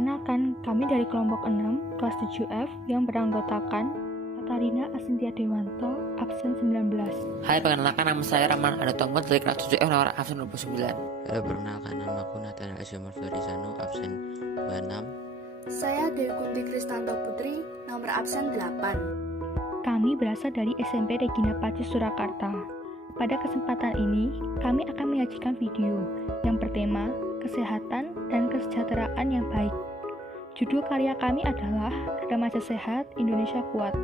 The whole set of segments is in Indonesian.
Perkenalkan, kami dari kelompok 6, kelas 7F yang beranggotakan Katarina Asintia Dewanto, absen 19. Hai, perkenalkan nama saya Rahman Adatongo dari kelas 7F nomor absen 29. Halo, perkenalkan nama aku Nathan Asyamar Ferizano, absen 26. Saya Dewi Kunti Kristanto Putri, nomor absen 8. Kami berasal dari SMP Regina Pacis Surakarta. Pada kesempatan ini, kami akan menyajikan video yang bertema kesehatan dan kesejahteraan yang baik. Judul karya kami adalah Remaja Sehat, Indonesia Kuat.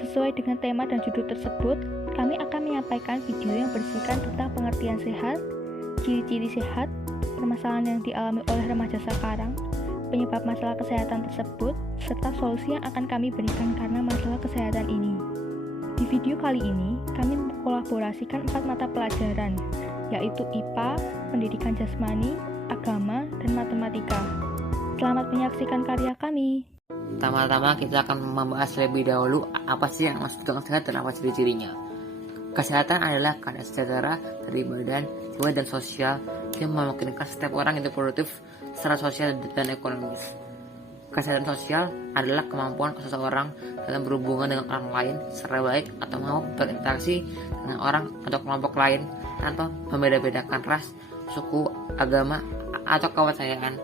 Sesuai dengan tema dan judul tersebut, kami akan menyampaikan video yang berisikan tentang pengertian sehat, ciri-ciri sehat, permasalahan yang dialami oleh remaja sekarang, penyebab masalah kesehatan tersebut, serta solusi yang akan kami berikan karena masalah kesehatan ini. Di video kali ini, kami mengkolaborasikan 4 mata pelajaran, yaitu IPA, Pendidikan Jasmani, Agama, dan Matematika. Selamat menyaksikan karya kami. Pertama-tama kita akan membahas lebih dahulu apa sih yang maksud dengan sehat dan apa ciri-cirinya. Kesehatan adalah keadaan sejahtera dari badan, jiwa, dan sosial yang memungkinkan setiap orang hidup produktif secara sosial dan ekonomis. Kesehatan sosial adalah kemampuan seseorang dalam berhubungan dengan orang lain secara baik atau mau berinteraksi dengan orang atau kelompok lain tanpa membeda-bedakan ras, suku, agama, atau kepercayaan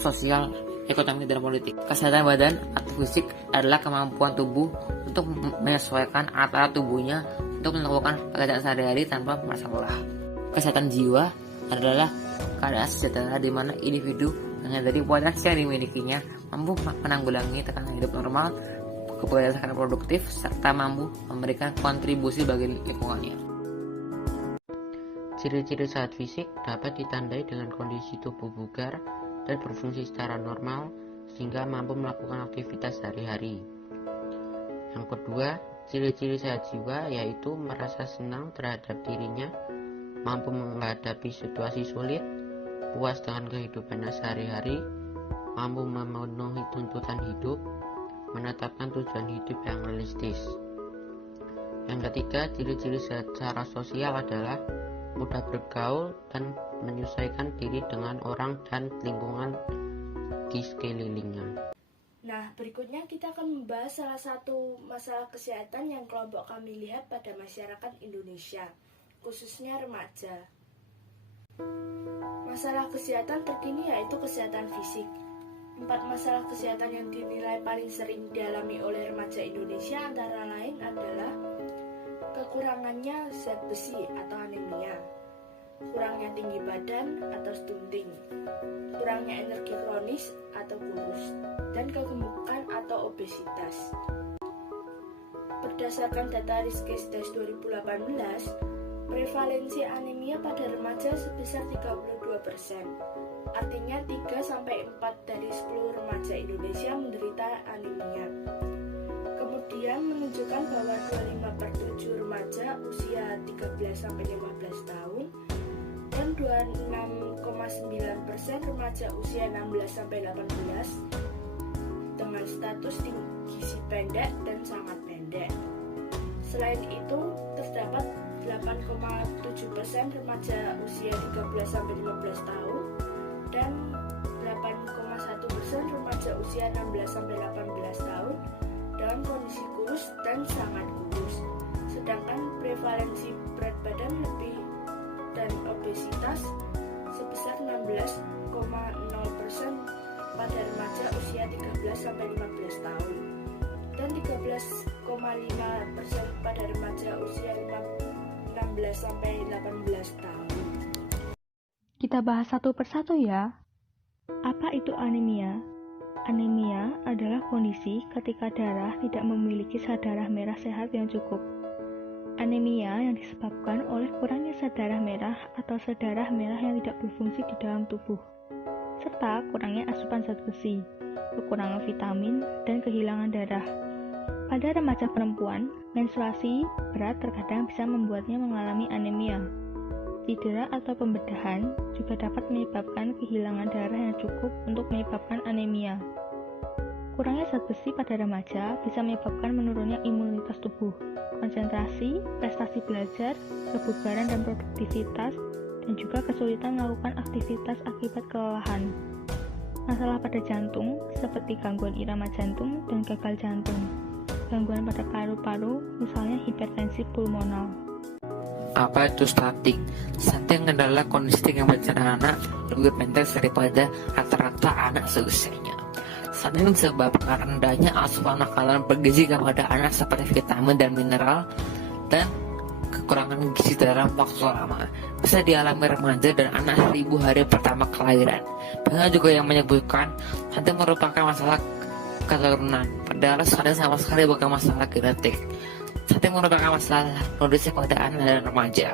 sosial, ekonomi, dan politik. Kesehatan badan atau fisik adalah kemampuan tubuh untuk menyesuaikan alat tubuhnya untuk melakukan pekerjaan sehari-hari tanpa merasa lelah. Kesehatan jiwa adalah keadaan sejahtera di mana individu menyadari potensi yang dimilikinya, mampu menanggulangi tekanan hidup normal, bekerja secara produktif, serta mampu memberikan kontribusi bagi lingkungannya. Ciri-ciri sehat fisik dapat ditandai dengan kondisi tubuh bugar dan berfungsi secara normal sehingga mampu melakukan aktivitas sehari-hari. Yang kedua, ciri-ciri sehat jiwa yaitu merasa senang terhadap dirinya, mampu menghadapi situasi sulit, puas dengan kehidupannya sehari-hari, mampu memenuhi tuntutan hidup, menetapkan tujuan hidup yang realistis. Yang ketiga, ciri-ciri secara sosial adalah mudah bergaul dan menyesuaikan diri dengan orang dan lingkungan di sekelilingnya. Nah, berikutnya kita akan membahas salah satu masalah kesehatan yang kelompok kami lihat pada masyarakat Indonesia, khususnya remaja. Masalah kesehatan terkini yaitu kesehatan fisik. 4 masalah kesehatan yang dinilai paling sering dialami oleh remaja Indonesia antara lain adalah kekurangannya zat besi atau anemia, kurangnya tinggi badan atau stunting, kurangnya energi kronis atau kurus, dan kegemukan atau obesitas. Berdasarkan data Riskesdas 2018, prevalensi anemia pada remaja sebesar 32%. Artinya 3-4 dari 10 remaja Indonesia menderita anemia. Kemudian menunjukkan bahwa 25/7 remaja usia 13-15 tahun dan 26,9% remaja usia 16-18 dengan status gizi pendek dan sangat pendek. Selain itu, terdapat 8,7% remaja usia 13-15 tahun dan 8,1% remaja usia 16-18 tahun dalam kondisi kurus dan sangat kurus. Sedangkan prevalensi berat badan lebih dan obesitas sebesar 16,0% pada remaja usia 13-15 tahun dan 13,5% pada remaja usia 16-18 tahun. Kita bahas satu persatu ya. Apa itu anemia? Anemia adalah kondisi ketika darah tidak memiliki zat darah merah sehat yang cukup. Anemia yang disebabkan oleh kurangnya zat darah merah atau zat darah merah yang tidak berfungsi di dalam tubuh, serta kurangnya asupan zat besi, kekurangan vitamin, dan kehilangan darah. Pada remaja perempuan, menstruasi berat terkadang bisa membuatnya mengalami anemia. Cedera atau pembedahan juga dapat menyebabkan kehilangan darah yang cukup untuk menyebabkan anemia. Kurangnya zat besi pada remaja bisa menyebabkan menurunnya imunitas tubuh, konsentrasi, prestasi belajar, kebugaran dan produktivitas, dan juga kesulitan melakukan aktivitas akibat kelelahan. masalah pada jantung seperti gangguan irama jantung dan gagal jantung, gangguan pada paru-paru, misalnya hipertensi pulmonal. Apa itu stunting? Stunting adalah kondisi yang pada anak lebih pendek daripada rata-rata anak seusianya. Stunting disebabkan rendahnya asupan makanan bergizi kepada anak seperti vitamin dan mineral dan kekurangan gizi dalam waktu lama. Bisa dialami remaja dan anak 1000 hari pertama kelahiran. Banyak juga yang menyebutkan stunting merupakan masalah keturunan, padahal stunting sama sekali bukan masalah genetik. Stunting merupakan masalah kondisi pada anak dan remaja,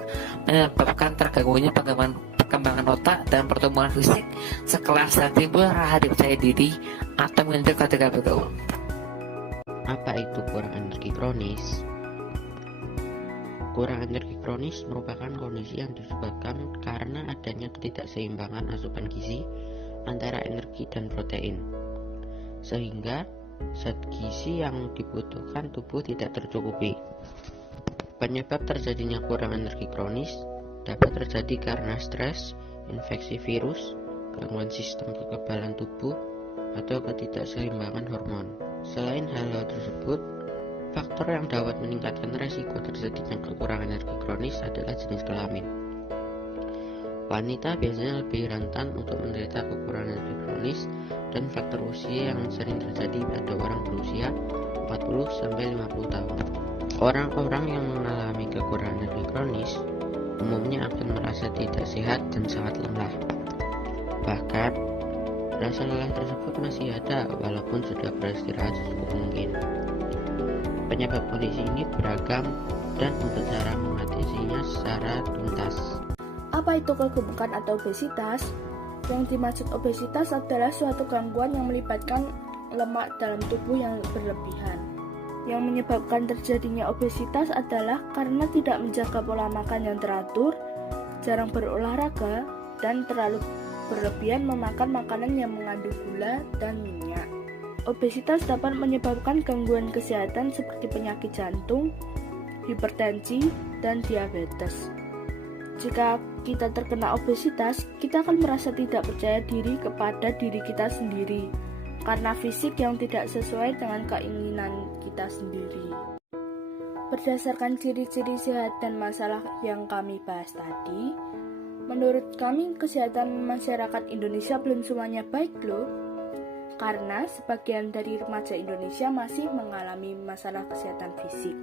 menyebabkan terganggunya perkembangan otak dan pertumbuhan fisik sekelas dan timbul rasa percaya diri atau minder ketika bergaul. Apa itu kurang energi kronis? Kurang energi kronis merupakan kondisi yang disebabkan karena adanya ketidakseimbangan asupan gizi antara energi dan protein, sehingga zat gizi yang dibutuhkan tubuh tidak tercukupi. Penyebab terjadinya kurang energi kronis dapat terjadi karena stres, infeksi virus, gangguan sistem kekebalan tubuh, atau ketidakseimbangan hormon. Selain hal-hal tersebut, faktor yang dapat meningkatkan resiko terjadinya kekurangan energi kronis adalah jenis kelamin. Wanita biasanya lebih rentan untuk menderita kekurangan energi kronis dan faktor usia yang sering terjadi pada orang berusia 40-50 tahun. Orang-orang yang mengalami kekurangan energi kronis umumnya akan merasa tidak sehat dan sangat lelah. Bahkan, rasa lelah tersebut masih ada walaupun sudah beristirahat secukup mungkin. Penyebab kondisi ini beragam dan untuk cara mengatasinya secara tuntas. Apa itu kegemukan atau obesitas? Yang dimaksud obesitas adalah suatu gangguan yang melibatkan lemak dalam tubuh yang berlebihan. Yang menyebabkan terjadinya obesitas adalah karena tidak menjaga pola makan yang teratur, jarang berolahraga, dan terlalu berlebihan memakan makanan yang mengandung gula dan minyak. Obesitas dapat menyebabkan gangguan kesehatan seperti penyakit jantung, hipertensi, dan diabetes. Jika kita terkena obesitas, kita akan merasa tidak percaya diri kepada diri kita sendiri karena fisik yang tidak sesuai dengan keinginan kita sendiri. Berdasarkan ciri-ciri sehat dan masalah yang kami bahas tadi, menurut kami kesehatan masyarakat Indonesia belum semuanya baik loh, karena sebagian dari remaja Indonesia masih mengalami masalah kesehatan fisik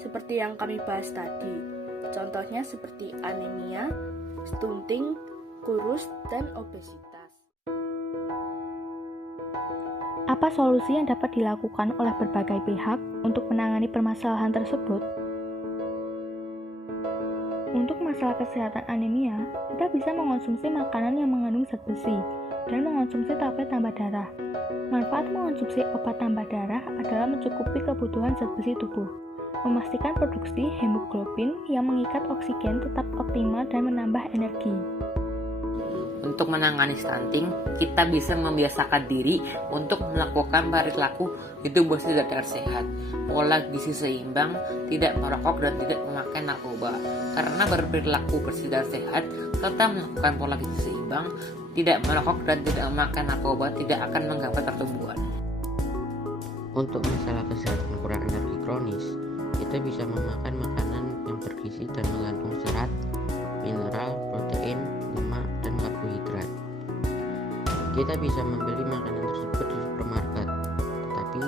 seperti yang kami bahas tadi. Contohnya seperti anemia, stunting, kurus, dan obesitas. Apa solusi yang dapat dilakukan oleh berbagai pihak untuk menangani permasalahan tersebut? Untuk masalah kesehatan anemia, kita bisa mengonsumsi makanan yang mengandung zat besi dan mengonsumsi tablet tambah darah. Manfaat mengonsumsi obat tambah darah adalah mencukupi kebutuhan zat besi tubuh, memastikan produksi hemoglobin yang mengikat oksigen tetap optimal dan menambah energi. Untuk menangani stunting, kita bisa membiasakan diri untuk melakukan perilaku hidup bersih dan sehat, pola gizi seimbang, tidak merokok dan tidak memakai narkoba. Karena berperilaku bersih dan sehat, serta melakukan pola gizi seimbang, tidak merokok dan tidak memakai narkoba tidak akan menghambat pertumbuhan. Untuk masalah kesehatan kurang energi kronis, kita bisa memakan makanan yang bergizi dan mengandung serat, mineral, protein, lemak, dan karbohidrat. Kita bisa membeli makanan tersebut di supermarket, tetapi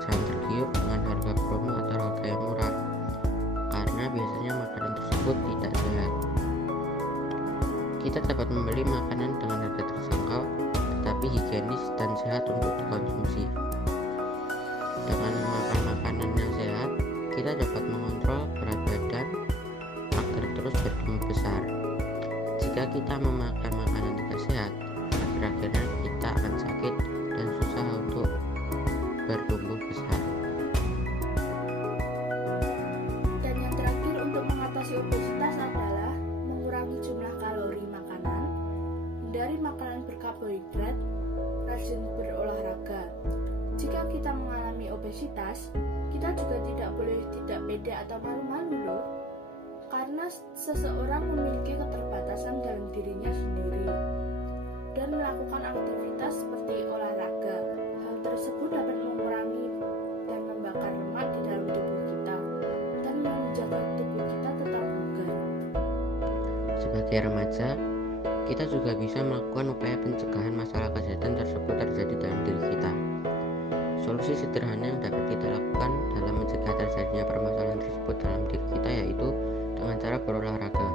jangan tergiur dengan harga promo atau harga yang murah, karena biasanya makanan tersebut tidak sehat. Kita dapat membeli makanan dengan harga terjangkau, tetapi higienis dan sehat untuk dikonsumsi. Dengan memakan makanan yang sehat, kita dapat mengontrol berat badan agar terus bertumbuh besar. Jika kita memakan makanan tidak sehat, akhir-akhirnya kita akan sakit dan susah untuk bertumbuh besar. Dan yang terakhir untuk mengatasi obesitas adalah mengurangi jumlah kalori makanan, hindari makanan berkarbohidrat, rajin berolahraga. Jika kita mengalami obesitas, kita juga tidak boleh tidak pede atau malu-malu loh, karena seseorang memiliki keterbatasan dalam dirinya sendiri dan melakukan aktivitas seperti sebagai remaja, kita juga bisa melakukan upaya pencegahan masalah kesehatan tersebut terjadi dalam diri kita. Solusi sederhana yang dapat kita lakukan dalam mencegah terjadinya permasalahan tersebut dalam diri kita yaitu dengan cara berolahraga.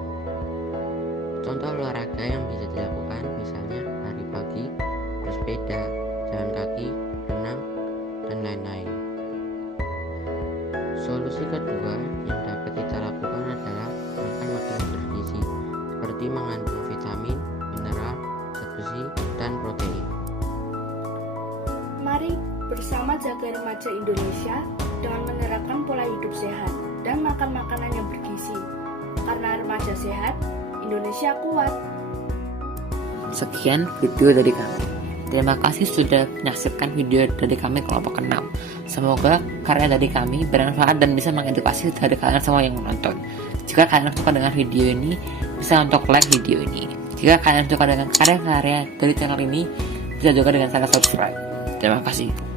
Contoh olahraga yang bisa dilakukan misalnya lari pagi, bersepeda, jalan kaki, renang, dan lain-lain. Solusi kedua yang dapat kita lakukan adalah makan makanan bergizi seperti mengandung vitamin, mineral, zat besi, dan protein. Mari bersama jaga remaja Indonesia dengan menerapkan pola hidup sehat dan makan makanan yang bergizi. Karena remaja sehat, Indonesia kuat. Sekian video dari kami. Terima kasih sudah menyaksikan video dari kami kelompok 6. Semoga karya dari kami bermanfaat dan bisa mengedukasi dari kalian semua yang menonton. Jika kalian suka dengan video ini, bisa untuk like video ini. Jika kalian suka dengan karya-karya dari channel ini, bisa juga dengan cara subscribe. Terima kasih.